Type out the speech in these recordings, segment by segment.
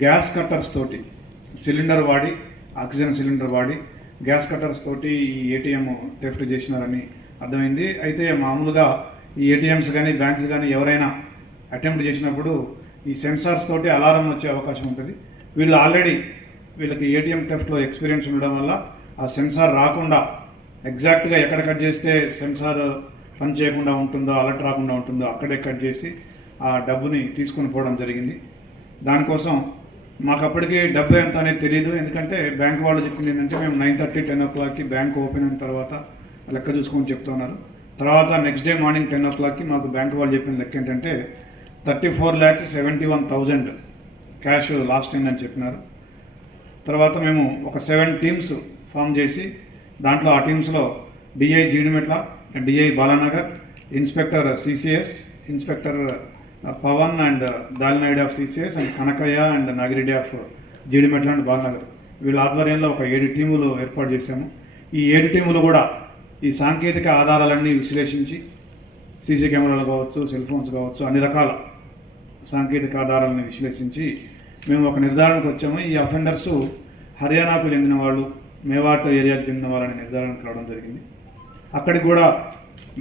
Gas cutters తోటి cylinder వాడి oxygen cylinder వాడి గ్యాస్ కట్టర్స్ తోటి ఈ ఏటీఎం టెఫ్ట్ చేసినారని అర్థమైంది. అయితే మామూలుగా ఈ ఏటీఎంస్ కానీ బ్యాంక్స్ కానీ ఎవరైనా అటెంప్ట్ చేసినప్పుడు ఈ సెన్సార్స్ తోటి అలారం వచ్చే అవకాశం ఉంటుంది. వీళ్ళు ఆల్రెడీ వీళ్ళకి ఏటీఎం టెఫ్ట్లో ఎక్స్పీరియన్స్ ఉండడం వల్ల ఆ సెన్సార్ రాకుండా ఎగ్జాక్ట్గా ఎక్కడ కట్ చేస్తే సెన్సార్ పని చేయకుండా ఉంటుందో అలర్ట్ రాకుండా ఉంటుందో అక్కడే కట్ చేసి ఆ డబ్బుని తీసుకొని పోవడం జరిగింది. దానికోసం మాకు అప్పటికి డబ్బు ఎంత అనేది తెలియదు ఎందుకంటే బ్యాంక్ వాళ్ళు చెప్పింది ఏంటంటే మేము నైన్ థర్టీ టెన్ ఓ క్లాక్కి బ్యాంక్ ఓపెన్ అయిన తర్వాత లెక్క చూసుకొని చెప్తున్నారు. తర్వాత నెక్స్ట్ డే మార్నింగ్ టెన్ ఓ క్లాక్కి మాకు బ్యాంక్ వాళ్ళు చెప్పిన లెక్క ఏంటంటే thirty four lakhs seventy one thousand cash lost అయిందని చెప్పినారు. తర్వాత మేము ఒక సెవెన్ టీమ్స్ ఫామ్ చేసి దాంట్లో ఆ టీమ్స్లో DI Jeedimetla DI Balanagar inspector CCS inspector Pavan and Dalinaidu of CCS and Kanakaiah and Nagireddy of Jeedimetla and Balanagar వీళ్ళ ఆధ్వర్యంలో ఒక ఏడు టీములు ఏర్పాటు చేశాము. ఈ ఏడు టీములు కూడా ఈ సాంకేతిక ఆధారాలన్నీ విశ్లేషించి సీసీ కెమెరాలు కావచ్చు సెల్ ఫోన్స్ కావచ్చు అన్ని రకాల సాంకేతిక ఆధారాలను విశ్లేషించి మేము ఒక నిర్ధారణకు వచ్చాము. ఈ అఫెండర్స్ హర్యానాకు చెందిన వాళ్ళు మేవాట్ ఏరియాకు చెందిన వాళ్ళని నిర్ధారణకు రావడం జరిగింది. అక్కడికి కూడా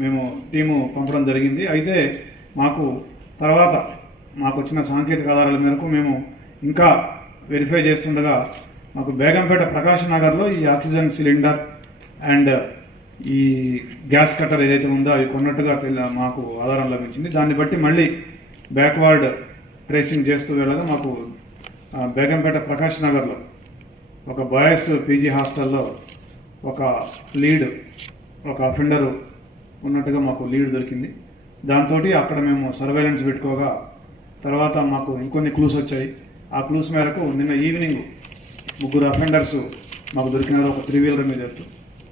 మేము టీము పంపడం జరిగింది. అయితే మాకు తర్వాత మాకు వచ్చిన సాంకేతిక ఆధారాల మేరకు మేము ఇంకా వెరిఫై చేస్తుండగా మాకు బేగంపేట ప్రకాష్ నగర్లో ఈ ఆక్సిజన్ సిలిండర్ అండ్ ఈ గ్యాస్ కట్టర్ ఏదైతే ఉందో అవి కొన్నట్టుగా మాకు ఆధారం లభించింది. దాన్ని బట్టి మళ్ళీ బ్యాక్వర్డ్ ట్రేసింగ్ చేస్తూ వెళ్ళగా మాకు బేగంపేట ప్రకాష్ నగర్లో ఒక బాయ్స్ పీజీ హాస్టల్లో ఒక లీడ్ ఒక అఫెండరు ఉన్నట్టుగా మాకు లీడ్ దొరికింది. దాంతో అక్కడ మేము సర్వేలెన్స్ పెట్టుకోగా తర్వాత మాకు ఇంకొన్ని క్లూస్ వచ్చాయి. ఆ క్లూస్ మేరకు నిన్న ఈవినింగ్ ముగ్గురు అఫెండర్స్ మాకు దొరికినారు ఒక త్రీ వీలర్ మీద